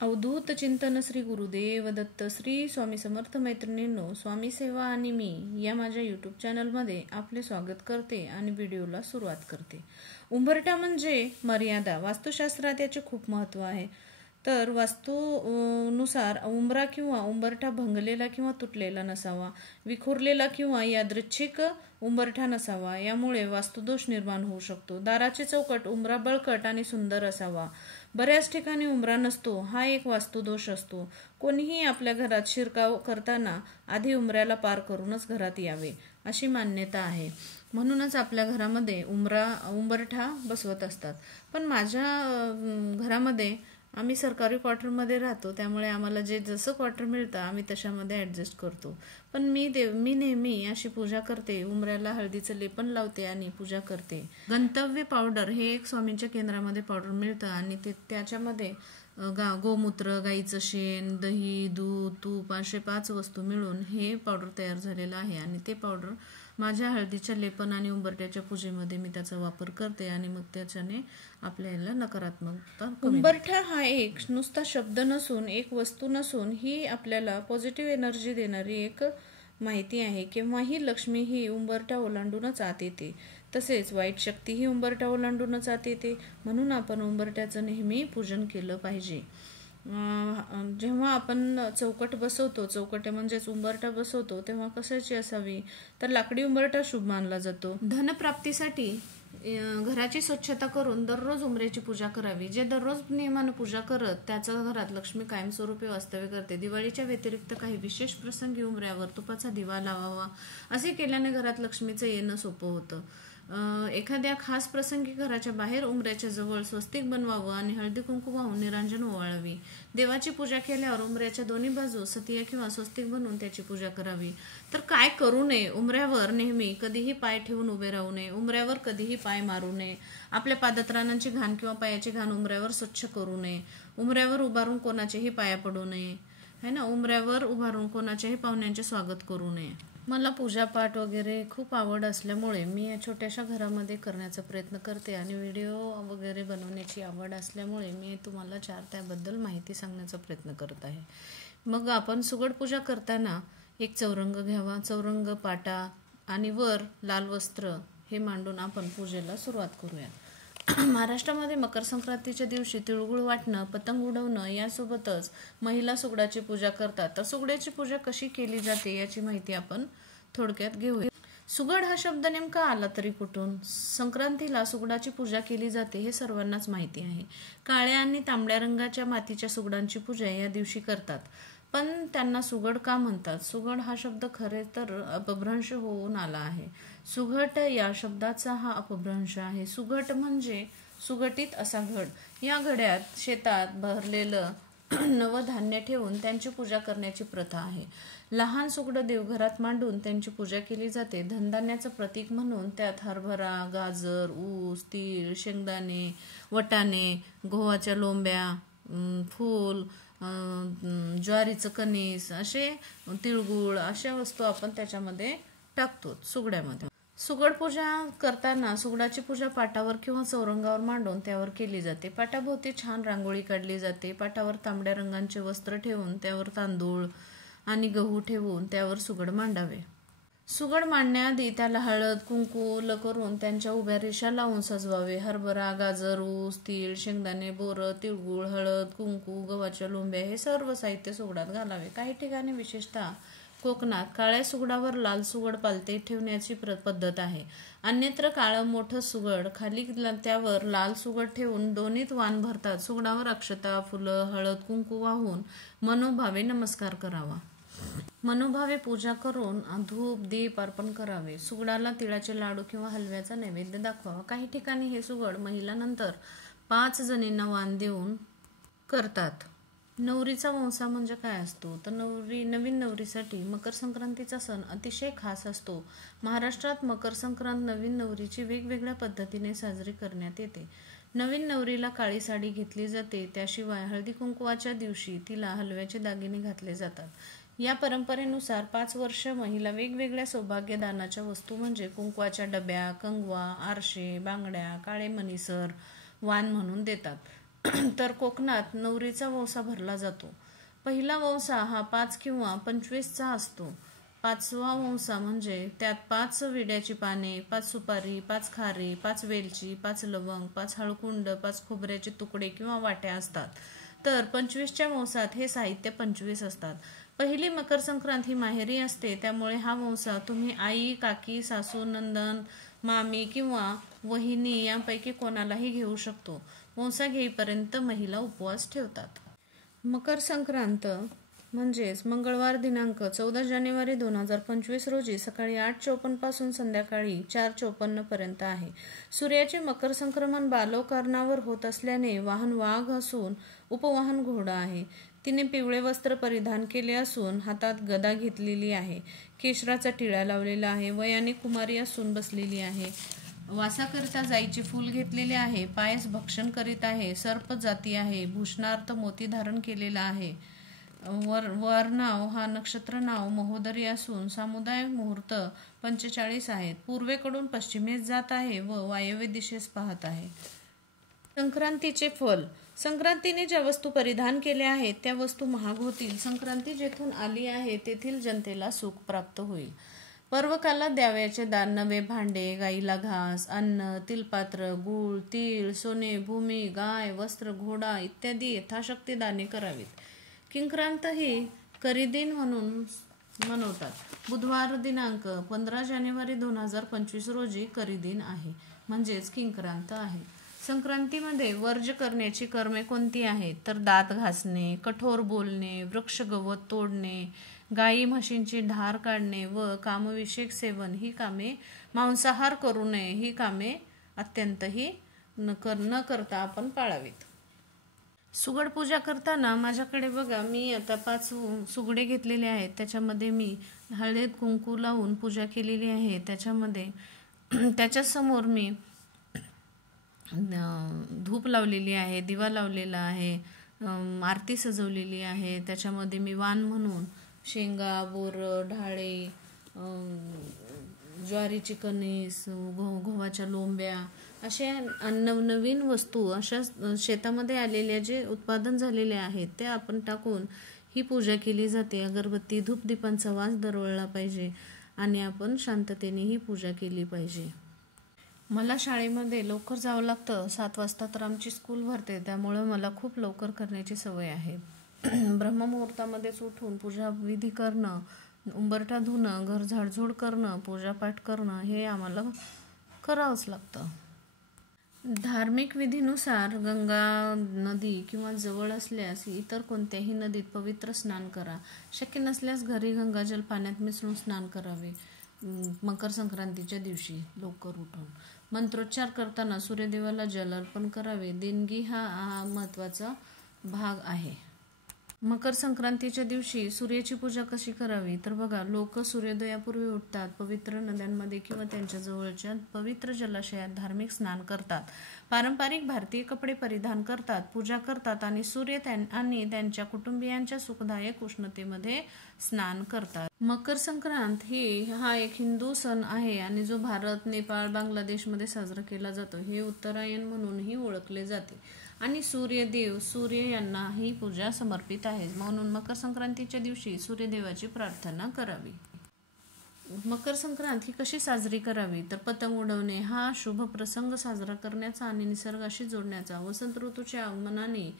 अवधूत चिंतन श्री गुरुदेव दत्त श्री स्वामी समर्थ मैत्रिणींनो, स्वामी सेवा आणि मी या माझ्या यूट्यूब चॅनलमध्ये आपले स्वागत करते आणि व्हिडिओला सुरुवात करते. उंबरठा म्हणजे मर्यादा. वास्तुशास्त्रात याचे खूप महत्त्व आहे. तर वास्तूनुसार उंबरा किंवा उंबरठा भंगलेला किंवा तुटलेला नसावा, विखुरलेला किंवा यादृच्छिक उंबरठा नसावा. यामुळे वास्तुदोष निर्माण होऊ शकतो. दाराचे चौकट उंबरा बळकट आणि सुंदर असावा. बऱ्याच ठिकाणी उंबरा नसतो, हा एक वास्तुदोष असतो. कोणीही आपल्या घरात शिरकाव करताना आधी उंबऱ्याला पार करूनच घरात यावे अशी मान्यता आहे. म्हणूनच आपल्या घरामध्ये उंबरठा बसवत असतात. पण माझ्या घरामध्ये आम्ही सरकारी क्वार्टरमध्ये राहतो, त्यामुळे आम्हाला जसं क्वार्टर मिळतं आम्ही तशामध्ये ॲडजस्ट करतो. पण मी नेहमी अशी पूजा करते, उंबऱ्याला हळदीचं लेपन लावते आणि पूजा करते. गंतव्य पावडर हे एक स्वामींच्या केंद्रामध्ये पावडर मिळतं आणि त्याच्यामध्ये गोमूत्र, गाईचं शेण, दही, दूध, तूप असे 5 वस्तू मिळून हे पावडर तयार झालेलं आहे. आणि ते पावडर माझ्या हळदीच्या लेपन आणि उंबरठ्याच्या पूजेमध्ये मी त्याचा वापर करते आणि मग त्याच्याने आपल्याला नकारात्मकता. उंबरठा हा एक नुसता शब्द नसून, एक वस्तू नसून, ही आपल्याला पॉझिटिव्ह एनर्जी देणारी एक माहिती आहे. केव्हाही लक्ष्मी ही उंबरठा ओलांडूनच आत येते, तसेच वाईट शक्ती ही उंबरठा ओलांडूनच आत येते. म्हणून आपण उंबरठ्याचं नेहमी पूजन केलं पाहिजे. जेव्हा आपण चौकट बसवतो, चौकट म्हणजेच उंबरठा बसवतो, तेव्हा कशाची असावी, तर लाकडी उंबरठा शुभ मानला जातो. धनप्राप्तीसाठी घराची स्वच्छता करून दररोज उंबऱ्याची पूजा करावी. जे दररोज नियमानं पूजा करत त्याच्या घरात लक्ष्मी कायमस्वरूपी वास्तव्य करते. दिवाळीच्या व्यतिरिक्त काही विशेष प्रसंगी उंबऱ्यावर तुपाचा दिवा लावावा. असे केल्याने घरात लक्ष्मीचं येणं सोपं होतं. एखाद्या खास प्रसंगी घराच्या बाहेर उंबऱ्याच्या जवळ स्वस्तिक बनवावं आणि हळदी कुंकू वाहून निरांजन ओवाळावी. देवाची पूजा केल्यावर उंबऱ्याच्या दोन्ही बाजू सतिया किंवा स्वस्तिक बनवून त्याची पूजा करावी. तर काय करू नये, उंबऱ्यावर नेहमी कधीही पाय ठेवून उभे राहू नये. उंबऱ्यावर कधीही पाय मारू नये. आपल्या पादत्राणांची घाण किंवा पायाची घाण उंबऱ्यावर स्वच्छ करू नये. उंबऱ्यावर उभारून कोणाचेही पाया पडू नये, है ना. उंबऱ्यावर उभारून कोणाच्याही पाहुण्यांचे स्वागत करू नये. मला पूजापाठ वगैरे खूप आवड असल्यामुळे मी या छोट्याशा घरामध्ये करण्याचा प्रयत्न करते आणि व्हिडिओ वगैरे बनवण्याची आवड असल्यामुळे मी तुम्हाला त्याबद्दल माहिती सांगण्याचा प्रयत्न करत आहे. मग आपण सुगड पूजा करताना एक चौरंग घ्यावा. चौरंग, पाटा आणि वर लाल वस्त्र हे मांडून आपण पूजेला सुरुवात करूया. महाराष्ट्रामध्ये मकर संक्रांतीच्या दिवशी तिळगुळ वाटणं, पतंग उडवणं यासोबतच महिला सुगडाची पूजा करतात. तर सुगड्याची पूजा कशी केली जाते याची माहिती आपण थोडक्यात घेऊया. सुगड हा शब्द नेमका आला तरी कुठून? संक्रांतीला सुगडाची पूजा केली जाते हे सर्वांनाच माहिती आहे. काळ्या आणि तांबड्या रंगाच्या मातीच्या सुगडांची पूजा या दिवशी करतात. पण त्यांना सुगड का म्हणतात? सुगड हा शब्द खरे तर अपभ्रंश होऊन आला आहे. सुघट या शब्दाचा हा अपभ्रंश आहे. सुघट म्हणजे सुगटीत असा घड. या घड्यात शेतात भरलेलं नवधान्य ठेवून त्यांची पूजा करण्याची प्रथा आहे. लहान सुगडं देवघरात मांडून त्यांची पूजा केली जाते. धनधान्याचं प्रतीक म्हणून त्यात हरभरा, गाजर, ऊस, तीळ, शेंगदाणे, वटाणे, गव्हाच्या लोंब्या, फूल, ज्वारीचं कणीस, असे तिळगुळ अशा वस्तू आपण त्याच्यामध्ये टाकतो सुगड्यामध्ये. सुगड पूजा करताना सुगडाची पूजा पाटावर किंवा चौरंगावर मांडून त्यावर केली जाते. पाटाभोवती छान रांगोळी काढली जाते. पाटावर तांबड्या रंगाचे वस्त्र ठेवून त्यावर तांदूळ आणि गहू ठेवून त्यावर सुगड मांडावे. सुगड मांडण्याआधी त्याला हळद कुंकू करून त्यांच्या उभ्या रेषा लावून सजवावे. हरभरा, गाजर, ऊस, तीळ, शेंगदाणे, बोरं, तिळगुळ, हळद, कुंकू, गव्हाच्या लोंब्या हे सर्व साहित्य सुगडात घालावे. काही ठिकाणी विशेषतः कोकणात काळ्या सुगडावर लाल सुगड पालथे ठेवण्याची पद्धत आहे. अन्यत्र काळं मोठं सुगड खाली त्यावर लाल सुगड ठेवून दोन्हीत वाण भरतात. सुगडावर अक्षता, फुलं, हळद कुंकू वाहून मनोभावे नमस्कार करावा. मनोभावे पूजा करून धूप दीप अर्पण करावे. सुगडाला तिळाचे लाडू किंवा हलव्याचा नैवेद्य दाखवावा. काही ठिकाणी हे सुगड महिलांनंतर 5 जणींना वाण देऊन करतात. नवरीचा वंसा म्हणजे काय असतो, तर नवीन नवरीसाठी मकर संक्रांतीचा सण अतिशय खास असतो. महाराष्ट्रात मकर संक्रांत नवीन नवरीची वेगवेगळ्या पद्धतीने साजरी करण्यात येते. नवीन नवरीला काळी साडी घेतली जाते. त्याशिवाय हळदी कुंकवाच्या दिवशी तिला हलव्याचे दागिने घातले जातात. या परंपरेनुसार 5 वर्ष महिला वेगवेगळ्या सौभाग्यदानाच्या वस्तू म्हणजे कुंकवाच्या डब्या, कंगवा, आरशे, बांगड्या, काळे मणीसर वाण म्हणून देतात. तर कोकणात नवरीचा वौसा भरला जातो. पहिला वौसा हा 5 किंवा 25चा असतो. 5वा वौसा म्हणजे त्यात 5 विड्याची पाने, 5 सुपारी, 5 खारी, 5 वेलची, 5 लवंग, 5 हळकुंड, 5 खोबऱ्याचे तुकडे किंवा वाट्या असतात. तर 25च्या वौसात हे साहित्य 25 असतात. पहिली मकर संक्रांत ही माहेरी असते, त्यामुळे हा वौसा तुम्ही आई, काकी, सासू, नंदन, मामी किंवा वहिनी यांपैकी कोणालाही घेऊ शकतो. वौसा घेईपर्यंत महिला उपवास ठेवतात. मकर संक्रांत म्हणजेच मंगळवार दिनांक 14 जानेवारी 2025 रोजी सकाळी 8:54 पासून संध्याकाळी 4:54 पर्यंत आहे. सूर्याचे मकर संक्रमण बालवकर्णावर होत असल्याने वाहन वाघ असून उपवाहन घोडा आहे. तिने पिवळे वस्त्र परिधान केले असून हातात गदा घेतलेली आहे. केशराचा टिळा लावलेला आहे. वयाने कुमारी असून बसलेली आहे. वासाकरिता जाईचे फूल घेतलेले आहे. पायस भक्षण करीत आहे. सर्प जाती आहे. भूषणार्थ मोती धारण केलेला आहे. वर नाव हा नक्षत्र नाव महोदरी असून सामुदायिक मुहूर्त 45 आहेत. पूर्वेकडून पश्चिमेस जात आहे व वायव्य दिशेस पाहत आहे. संक्रांतीचे फल. संक्रांतीने ज्या वस्तू परिधान केल्या आहेत त्या वस्तू महाग होतील. संक्रांती जेथून आली आहे तेथील जनतेला सुख प्राप्त होईल. पर्वकाला द्यावयाचे दान नवे भांडे, गाईला घास, अन्न, तिलपात्र, गूळ, तीळ, सोने, भूमी, गाय, वस्त्र, घोडा इत्यादी यथाशक्ती दाने करावीत. किंक्रांत ही करीदिन म्हणून मनवतात. बुधवार दिनांक 15 जानेवारी 2025 रोजी करीदिन आहे, म्हणजेच किंक्रांत आहे. संक्रांतीमध्ये वर्ज्य करण्याची कर्मे कोणती आहेत तर दात घासणे, कठोर बोलणे, वृक्ष गवत तोडणे, गायी म्हशींची धार काढणे व कामविषयक सेवन ही कामे, मांसाहार करू नये ही कामे अत्यंतही न करता आपण पाळावीत. सुगड पूजा करताना माझ्याकडे बघा, मी आता 5 सुगडे घेतलेले आहेत. त्याच्यामध्ये मी हळद कुंकू लावून पूजा केलेली आहे. त्याच्यासमोर मी धूप लावलेली आहे, दिवा लावलेला आहे, आरती सजवलेली आहे. त्याच्यामध्ये मी वाण म्हणून शेंगा, बोरं, ढाळे, ज्वारीची कणीस, गव्हाच्या लोंब्या अशा नवनवीन वस्तू अशा शेतामध्ये आलेल्या जे उत्पादन झालेले आहेत ते आपण टाकून ही पूजा केली जाते. अगरबत्ती धूपदीपांचा वास दरवळला पाहिजे आणि आपण शांततेने ही पूजा केली पाहिजे. मला शाळेमध्ये लवकर जावं लागतं. 7 वाजता तर आमची स्कूल भरते, त्यामुळे मला खूप लवकर करण्याची सवय आहे. ब्रह्ममुहूर्तामध्येच उठून पूजा विधी करणं, उंबरठा धुणं, घर झाडझूड करणं, पूजापाठ करणं हे आम्हाला करावंच लागतं. धार्मिक विधीनुसार गंगा नदी किंवा जवळ असल्यास इतर कोणत्याही नदीत पवित्र स्नान करा. शक्य नसल्यास घरी गंगाजल पाण्यात मिसळून स्नान करावे. मकर संक्रांतीच्या दिवशी लवकर उठून मंत्रोच्चार करताना सूर्यदेवाला जल अर्पण करावे. देणगी हा महत्त्वाचा भाग आहे. मकर संक्रांतीच्या दिवशी सूर्याची पूजा कशी करावी तर बघा, लोक सूर्योदयापूर्वी उठतात, पवित्र नद्यांमध्ये किंवा त्यांच्या जवळच्या पवित्र जलाशयात धार्मिक स्नान करतात, पारंपरिक भारतीय कपडे परिधान करतात, पूजा करतात आणि सूर्य आणि त्यांच्या कुटुंबियांच्या सुखदायक उष्णतेमध्ये स्नान करतात. मकर संक्रांत हा एक हिंदू सण आहे आणि जो भारत, नेपाळ, बांगलादेशमध्ये साजरा केला जातो. हे उत्तरायण म्हणूनही ओळखले जाते आणि सूर्य यांना ही पूजा समर्पित आहे. म्हणून मकर संक्रांतीच्या दिवशी सूर्यदेवाची प्रार्थना करावी. मकर संक्रांत ही कशी साजरी करावी तर पतंग उडवणे हा शुभ प्रसंग साजरा करण्याचा आणि निसर्गाशी जोडण्याचा, वसंत ऋतूच्या आगमनाने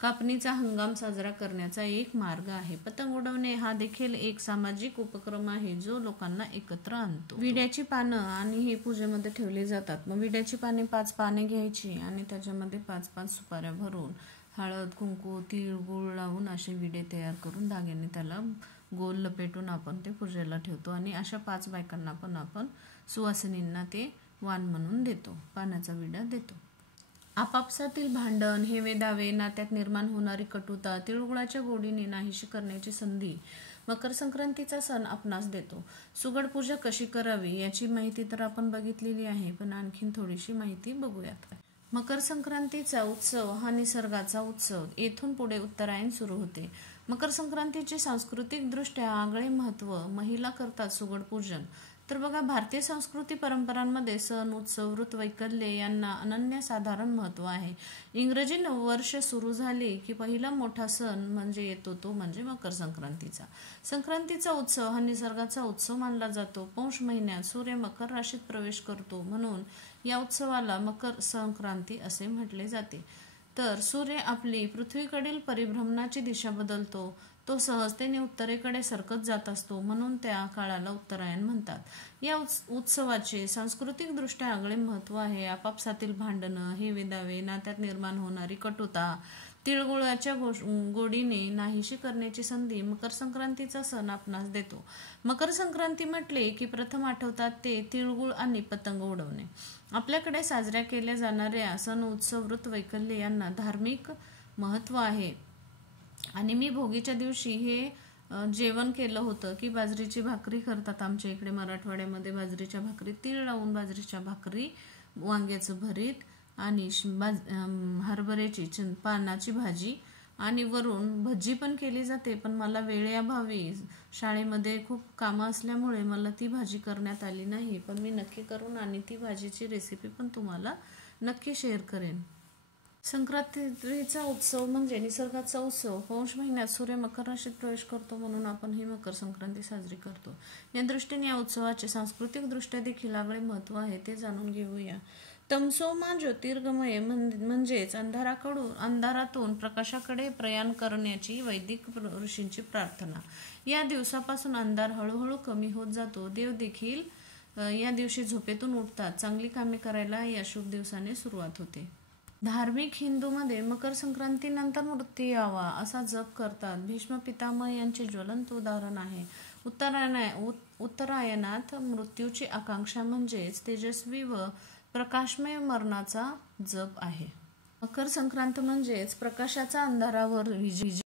कापणीचा हंगाम साजरा करण्याचा एक मार्ग आहे. पतंग उडवणे हा देखील एक सामाजिक उपक्रम आहे जो लोकांना एकत्र आणतो. विड्याची पानं आणि हे पूजेमध्ये ठेवले जातात. मग विड्याची पाने 5 पाने घ्यायची आणि त्याच्यामध्ये 5-5 सुपाऱ्या भरून हळद, कुंकू, तीळ, गूळ लावून असे विडे तयार करून धाग्याने त्याला गोल लपेटून आपण ते पूजेला ठेवतो आणि अशा 5 बायकांना पण आपण सुवासिनींना ते वाण म्हणून देतो, पाण्याचा विडा देतो. आपापसातील भांडण, हेवे दावे, नात्यात निर्माण होणारी कटुता, तिळगुळाच्या गोडीने नाहीशी करण्याची संधी मकर संक्रांतीचा सण आपणास देतो. सुगड पूजा कशी करावी याची माहिती तर आपण बघितलेली आहे, पण आणखीन थोडीशी माहिती बघूयात. मकर संक्रांतीचा उत्सव हा निसर्गाचा उत्सव. येथून पुढे उत्तरायण सुरू होते. मकर संक्रांतीचे सांस्कृतिक दृष्ट्या आगळे महत्त्व. महिला करतात सुगड पूजन तर बघा, भारतीय संस्कृती परंपरांमध्ये सण, उत्सव, ऋतुवैकल्ये यांना अनन्यसाधारण महत्त्व आहे. इंग्रजी नववर्ष सुरू झाले की पहिला मोठा सण म्हणजे येतो तो म्हणजे मकर संक्रांतीचा. संक्रांतीचा उत्सव हा निसर्गाचा उत्सव मानला जातो. पौष महिन्यात सूर्य मकर राशीत प्रवेश करतो, म्हणून या उत्सवाला मकर संक्रांती असे म्हटले जाते. तर सूर्य आपली पृथ्वीकडील परिभ्रमणाची दिशा बदलतो. तो सहजतेने उत्तरेकडे सरकत जात असतो, म्हणून त्या काळाला उत्तरायण म्हणतात. या उत्सवाचे सांस्कृतिक दृष्ट्या आगळे महत्त्व आहे. आपापसातील भांडणं, हेवे दावे, नात्यात निर्माण होणारी कटुता, तिळगुळाच्या गोडीने नाहीशी करण्याची संधी मकर संक्रांतीचा सण आपणास देतो. मकर संक्रांती म्हटले की प्रथम आठवतात ते तिळगुळ आणि पतंग उडवणे. आपल्याकडे साजऱ्या केल्या जाणाऱ्या सण, उत्सव, ऋतुवैकल्ये यांना धार्मिक महत्त्व आहे. आणि मी भोगीच्या दिवशी हे जेवण केलं होतं की बाजरीची भाकरी करतात आमच्या इकडे मराठवाड्यामध्ये. बाजरीच्या भाकरी, तीळ लावून बाजरीच्या भाकरी, वांग्याचं भरीत आणि हरभऱ्याची पानाची भाजी आणि वरून भजी पण केली जाते. पण मला वेळेअभावी शाळेमध्ये खूप कामं असल्यामुळे मला ती भाजी करण्यात आली नाही. पण मी नक्की करून आणि ती भाजीची रेसिपी पण तुम्हाला नक्की शेअर करेन. संक्रांतीचा उत्सव म्हणजे निसर्गाचा उत्सव. पौष महिन्यात सूर्य मकर राशीत प्रवेश करतो, म्हणून आपण ही मकर संक्रांती साजरी करतो. या दृष्टीने या उत्सवाचे सांस्कृतिक दृष्ट्या देखील आगळे महत्त्व आहे, ते जाणून घेऊया. तमसोमा ज्योतिर्गमय म्हणजेच अंधारातून प्रकाशाकडे प्रयाण करण्याची वैदिक ऋषींची प्रार्थना. या दिवसापासून अंधार हळूहळू कमी होत जातो. देव देखील या दिवशी झोपेतून उठतात. चांगली कामे करायला या शुभ दिवसाने सुरुवात होते. धार्मिक हिंदूमध्ये मकर संक्रांतीनंतर मृत्यू यावा असा जप करतात. भीष्म पितामह यांचे ज्वलंत उदाहरण आहे. उत्तरायणात मृत्यूची आकांक्षा म्हणजेच तेजस्वी व प्रकाशमय मरणाचा जप आहे. मकर संक्रांत म्हणजेच प्रकाशाचा अंधारावर विजय.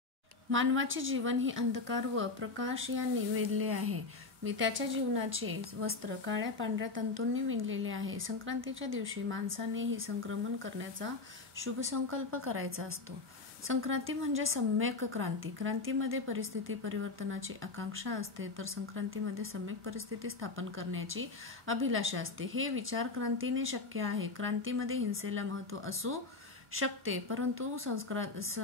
मानवाचे जीवन ही अंधकार व प्रकाश यांनी वेधले आहे. मी त्याच्या जीवनाचे वस्त्र काळ्या पांढऱ्या तंतूंनी विणलेले आहे. संक्रांतीच्या दिवशी माणसानेही संक्रमण करण्याचा शुभ संकल्प करायचा असतो. संक्रांती म्हणजे सम्यक क्रांती. क्रांतीमध्ये परिस्थिती परिवर्तनाची आकांक्षा असते, तर संक्रांतीमध्ये सम्यक परिस्थिती स्थापन करण्याची अभिलाषा असते. हे विचार क्रांतीने शक्य आहे. क्रांतीमध्ये हिंसेला महत्त्व असू शकते, परंतु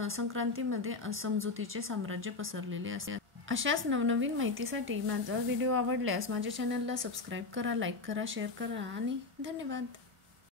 संक्रांतीमध्ये समजुतीचे साम्राज्य पसरलेले असते. अशाच नवनवीन माहितीसाठी माझा व्हिडिओ आवडल्यास माझ्या चॅनलला सबस्क्राईब करा, लाईक करा, शेअर करा आणि धन्यवाद.